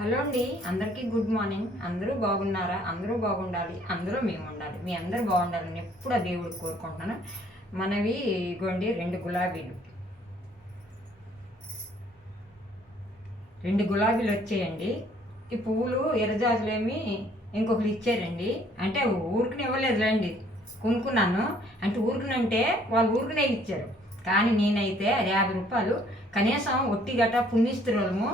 Hello అండి, అందరికీ good morning. అందరూ బాగున్నారా? అందరూ బాగుండాలి, అందరూ మేము ఉండాలి. మీ అందరూ బాగుండాలని ఎప్పుడు ఆ దేవుడికి కోరుకుంటున్నాను. మనవి ఇగోండి రెండు గులాబీలు వచ్చాయండి. ఈ పువ్వులు ఎర్రజాజులేమి ఇంకొకరు ఇచ్చారండి. అంటే ఊరికనే ఇవ్వలేదులేండి, కొనుక్కున్నాను. అంటే ఊరికనంటే వాళ్ళు ఊరికనే ఇచ్చారు, కానీ నేనైతే అది 50 రూపాయలు. కనీసం ఒట్టి గట్ట పుణ్యస్త్రులము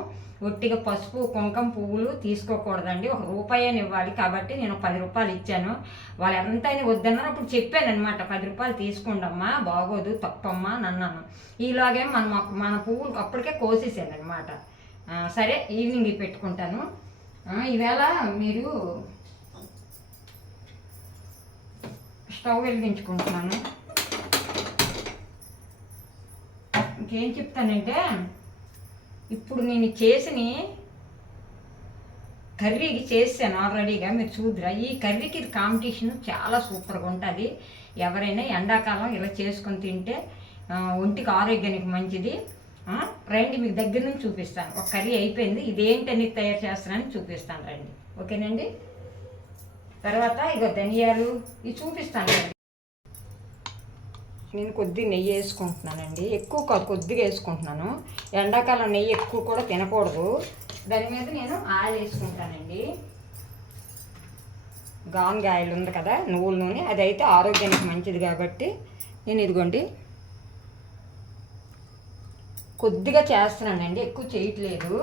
ఒట్టిగా పసుపు కుంకం పువ్వులు తీసుకోకూడదండి, 1 రూపాయి అని ఇవ్వాలి. కాబట్టి నేను 10 రూపాయలు ఇచ్చాను. వాళ్ళు ఎంతైనా వద్దన్నారు. అప్పుడు చెప్పాను అనమాట, 10 రూపాయలు తీసుకోండమ్మా, బాగోదు, తప్పమ్మా అని అన్నాను. ఈలాగే మన పువ్వులు అప్పటికే కోసేసాను అనమాట. సరే, ఈవినింగ్ పెట్టుకుంటాను. ఈవేళ మీరు స్టవ్ వెలిగించుకుంటున్నాను. ఇంకేం చెప్తానంటే, ఇప్పుడు నేను కర్రీకి చేసాను ఆల్రెడీగా, మీరు చూద్దరా. ఈ కర్రీకి కాంపిటీషన్ చాలా సూపర్గా ఉంటుంది. ఎవరైనా ఎండాకాలం ఇలా చేసుకొని తింటే ఒంటికి ఆరోగ్యానికి మంచిది. రండి, మీకు దగ్గర నుంచి చూపిస్తాను. ఒక కర్రీ అయిపోయింది, ఇదేంటని తయారు చేస్తానని చూపిస్తాను, రండి. ఓకేనండి. తర్వాత ఇగో ధనియాలు ఇవి చూపిస్తాను రండి. నేను కొద్దిగా నెయ్యి వేసుకుంటున్నానండి, ఎక్కువ కాదు, కొద్దిగా వేసుకుంటున్నాను. ఎండాకాలం నెయ్యి ఎక్కువ కూడా తినకూడదు. దాని మీద నేను ఆయిల్ వేసుకుంటానండి. గానుగ ఆయిల్ ఉంది కదా, నువ్వుల నూనె, అదైతే ఆరోగ్యానికి మంచిది కాబట్టి నేను ఇదిగోండి కొద్దిగా చేస్తున్నానండి, ఎక్కువ చేయట్లేదు.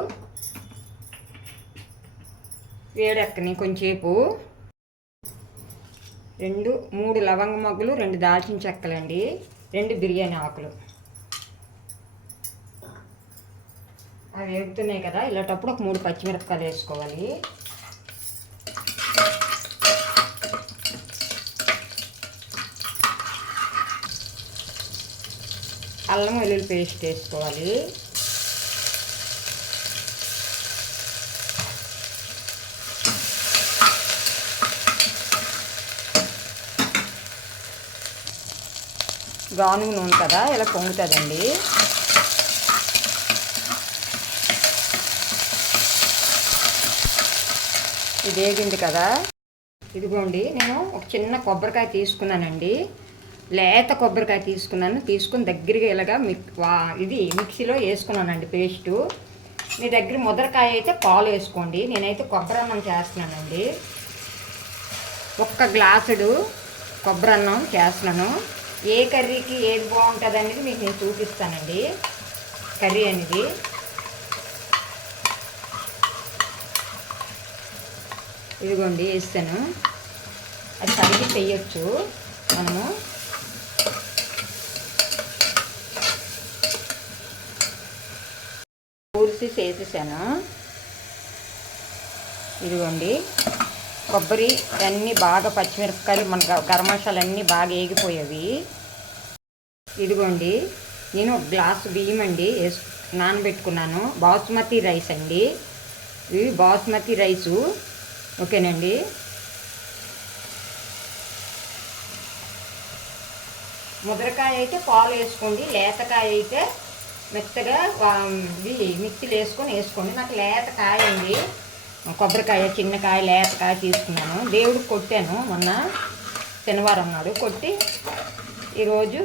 వేడెక్కని కొంచెంసేపు 3 లవంగ మొగ్గలు, 2 దాల్చిన చెక్కలండి, 2 బిర్యానీ ఆకులు. అవి వేగుతున్నాయి కదా, ఇలాంటప్పుడు ఒక 3 పచ్చిమిరపకాయలు వేసుకోవాలి. అల్లం వెల్లుల్లి పేస్ట్ వేసుకోవాలి. గానుగ నూనె కదా, ఇలా పొంగుతుందండి. ఇది వేగింది కదా, ఇదిగోండి నేను ఒక చిన్న కొబ్బరికాయ తీసుకున్నానండి. లేత కొబ్బరికాయ తీసుకుని దగ్గరగా ఇలాగా ఇది మిక్సీలో వేసుకున్నానండి పేస్టు. మీ దగ్గర ముదరకాయ అయితే పాలు వేసుకోండి. నేనైతే కొబ్బరి అన్నం చేస్తున్నానండి. 1 గ్లాసుడు కొబ్బరి అన్నం చేస్తున్నాను. ఏ కర్రీకి ఏది బాగుంటుంది అనేది మీకు నేను చూపిస్తానండి. కర్రీ అనేది ఇదిగోండి వేస్తాను. అది కడిగి చేయొచ్చు మనము. ఊరిసి వేసేసాను. ఇదిగోండి కొబ్బరి అన్నీ బాగా, పచ్చిమిరపకాయలు, మన గరం మసాలా అన్నీ బాగా వేగిపోయేవి. ఇదిగోండి నేను 1 గ్లాసు బియ్యం అండి నానబెట్టుకున్నాను. బాస్మతి రైస్ అండి, ఇవి బాస్మతి రైసు. ఓకేనండి. ముదరకాయ అయితే పాలు వేసుకోండి, లేతకాయ అయితే మెత్తగా మిక్సీలో వేసుకోండి. నాకు లేతకాయ అండి, కొబ్బరికాయ చిన్నకాయ లేతకాయ తీసుకున్నాను. దేవుడికి కొట్టాను మొన్న శనివారం నాడు, కొట్టి ఈరోజు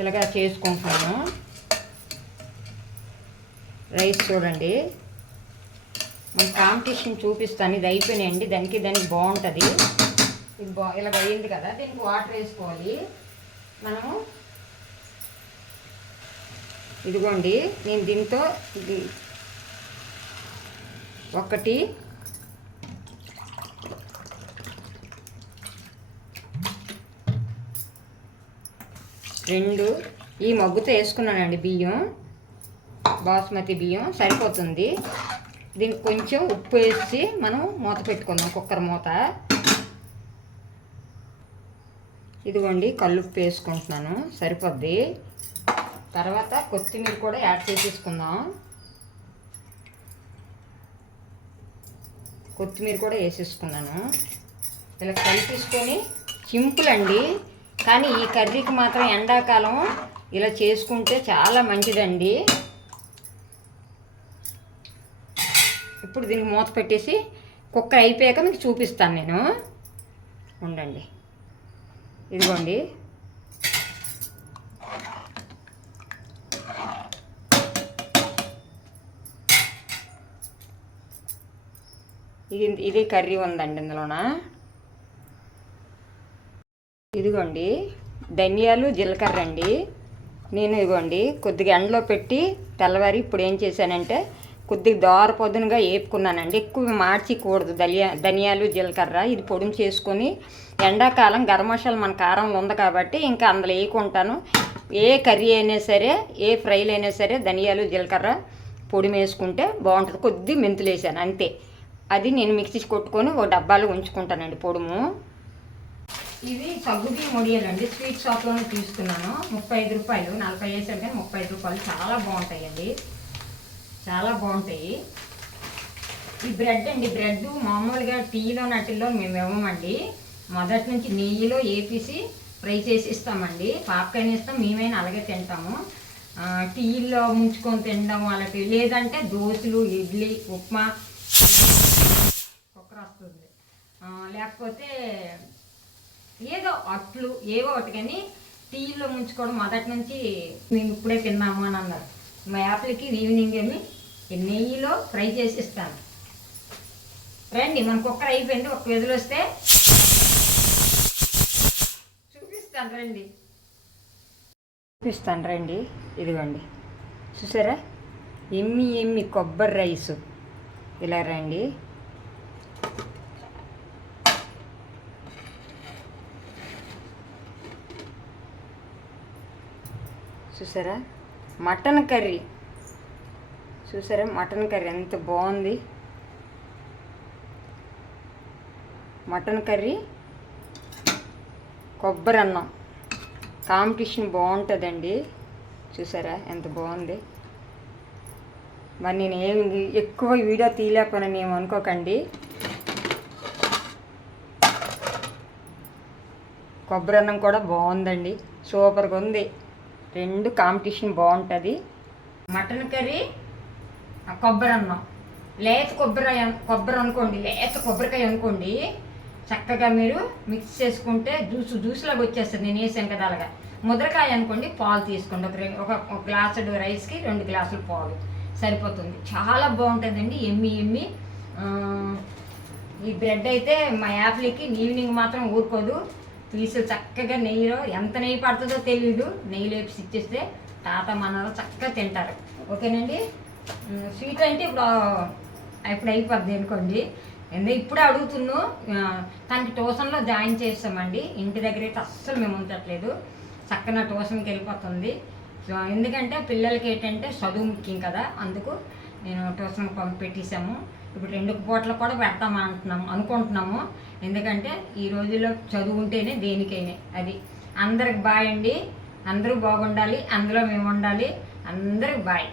ఇలాగా చేసుకుంటున్నాను. రైస్ చూడండి, మన కాంపిటీషన్ చూపిస్తాను. ఇది అయిపోయినాయండి, దానికి బాగుంటుంది. ఇది ఇలాగ అయింది కదా, దీనికి వాటర్ వేసుకోవాలి మనము. ఇదిగోండి నేను దీంతో 1 2 ఈ మగ్గుతో వేసుకున్నానండి బియ్యం. బాస్మతి బియ్యం సరిపోతుంది. దీనికి కొంచెం ఉప్పు వేసి మనం మూత పెట్టుకుందాం, కుక్కర్ మూత. ఇదిగోండి కల్లుప్పు వేసుకుంటున్నాను, సరిపోద్ది. తర్వాత కొత్తిమీర కూడా యాడ్ చేసేసుకుందాం. కొత్తిమీర కూడా వేసేసుకున్నాను. ఇలా కలిపేసుకొని సింపుల్ అండి, కానీ ఈ కర్రీకి మాత్రం ఎండాకాలం ఇలా చేసుకుంటే చాలా మంచిదండి. ఇప్పుడు దీనికి మూత పెట్టేసి కుక్కర్ అయిపోయాక మీకు చూపిస్తాను నేను. ఉండండి, ఇదిగోండి. ఇది కర్రీ ఉందండి ఇందులోన. ఇదిగోండి ధనియాలు, జీలకర్ర అండి. నేను ఇదిగోండి కొద్దిగా ఎండలో పెట్టి తెల్లవారి ఇప్పుడు ఏం చేశానంటే కొద్దిగా దోర పొద్దునగా వేపుకున్నానండి. ఎక్కువ మార్చికూడదు ధనియాలు, జీలకర్ర. ఇది పొడుము చేసుకొని ఎండాకాలం గరం మసాలా మన కారంలో ఉంది కాబట్టి ఇంకా అందులో వేయకుంటాను. ఏ కర్రీ అయినా సరే, ఏ ఫ్రైలు అయినా సరే ధనియాలు, జీలకర్ర పొడిమి వేసుకుంటే బాగుంటుంది. కొద్దిగా మెంతులు వేసాను అంతే. అది నేను మిక్సీ కొట్టుకొని ఒక డబ్బాలో ఉంచుకుంటానండి పొడుము. ఇవి సగ్గుబియ్యం వడియాలండి. స్వీట్ షాప్లోనే తీసుకున్నాను. 35 రూపాయలు, 40 వేసాను కానీ 35 రూపాయలు. చాలా బాగుంటాయండి, చాలా బాగుంటాయి. ఈ బ్రెడ్ అండి, బ్రెడ్ మామూలుగా టీలో నటిల్లో మేము ఇవ్వమండి. మొదటి నుంచి నెయ్యిలో వేపేసి ఫ్రై చేసి ఇస్తామండి. పాపకైనా ఇస్తాం, మేమైనా అలాగే తింటాము. టీలో ముంచుకొని తినడం వాళ్ళకి, లేదంటే దోశలు, ఇడ్లీ, ఉప్మా కుక్కర్ వస్తుంది, లేకపోతే ఏదో అట్లు ఏవో ఒకటి. కానీ టీలో ముంచుకోవడం మొదటి నుంచి మేము ఇప్పుడే తిన్నాము అని అన్నారు. మా యాపిల్కి ఈవినింగ్ ఏమి నెయ్యిలో ఫ్రై చేసి ఇస్తాను. రండి, మన కుక్కర్ అయిపోయింది. ఒక వెదులు వస్తే చూపిస్తాను రండి. చూపిస్తాను రండి. ఇదిగోండి చూసారా, ఎమ్మి కొబ్బరి రైసు. ఇలా రండి. చూసారా మటన్ కర్రీ, చూసారా మటన్ కర్రీ ఎంత బాగుంది. మటన్ కర్రీ, కొబ్బరి అన్నం కాంపిటీషన్ బాగుంటుందండి. చూసారా ఎంత బాగుంది. మరి నేను ఎక్కువ వీడియో తీయలేకపోయినా ఏమి అనుకోకండి. కొబ్బరి అన్నం కూడా బాగుందండి, సూపర్గా ఉంది. రెండు కాంపిటీషన్ బాగుంటుంది. మటన్ కర్రీ, కొబ్బరి అన్నం. లేత కొబ్బరి అనుకోండి, లేత కొబ్బరికాయ అనుకోండి, చక్కగా మీరు మిక్స్ చేసుకుంటే జ్యూస్లాగా వచ్చేస్తుంది. నేను వేసాను కదా అలాగా. ముద్రకాయ అనుకోండి, పాలు తీసుకోండి. ఒక గ్లాసు రైస్కి 2 గ్లాసులు పాలు సరిపోతుంది. చాలా బాగుంటుందండి, ఎమ్మి. ఈ బ్రెడ్ అయితే మా యాప్లకి ఈవినింగ్ మాత్రం ఊరుకోదు. పీసులు చక్కగా నెయ్యిలో, ఎంత నెయ్యి పడుతుందో తెలియదు, నెయ్యిలో వేసి ఇచ్చేస్తే తాత మనలో చక్కగా తింటారు. ఓకేనండి. స్వీట్ అంటే ఇప్పుడు అయిపోద్ది అనుకోండి. ఎందుకంటే ఇప్పుడే అడుగుతున్నాను. తనకి ట్యూషన్లో జాయిన్ చేస్తామండి. ఇంటి దగ్గర అయితే అస్సలు మేము ఉంచట్లేదు. చక్కగా ట్యూషన్కి వెళ్ళిపోతుంది. సో ఎందుకంటే పిల్లలకి ఏంటంటే చదువు ముఖ్యం కదా, అందుకు నేను ట్యూషన్కి పంపించేసాము. ఇప్పుడు 2 పూటలు కూడా అనుకుంటున్నాము. ఎందుకంటే ఈ రోజుల్లో చదువు ఉంటేనే దేనికైనా. అది అందరికి బాయ్ అండి. అందరూ బాగుండాలి, అందులో మేము ఉండాలి. అందరికి బాయ్.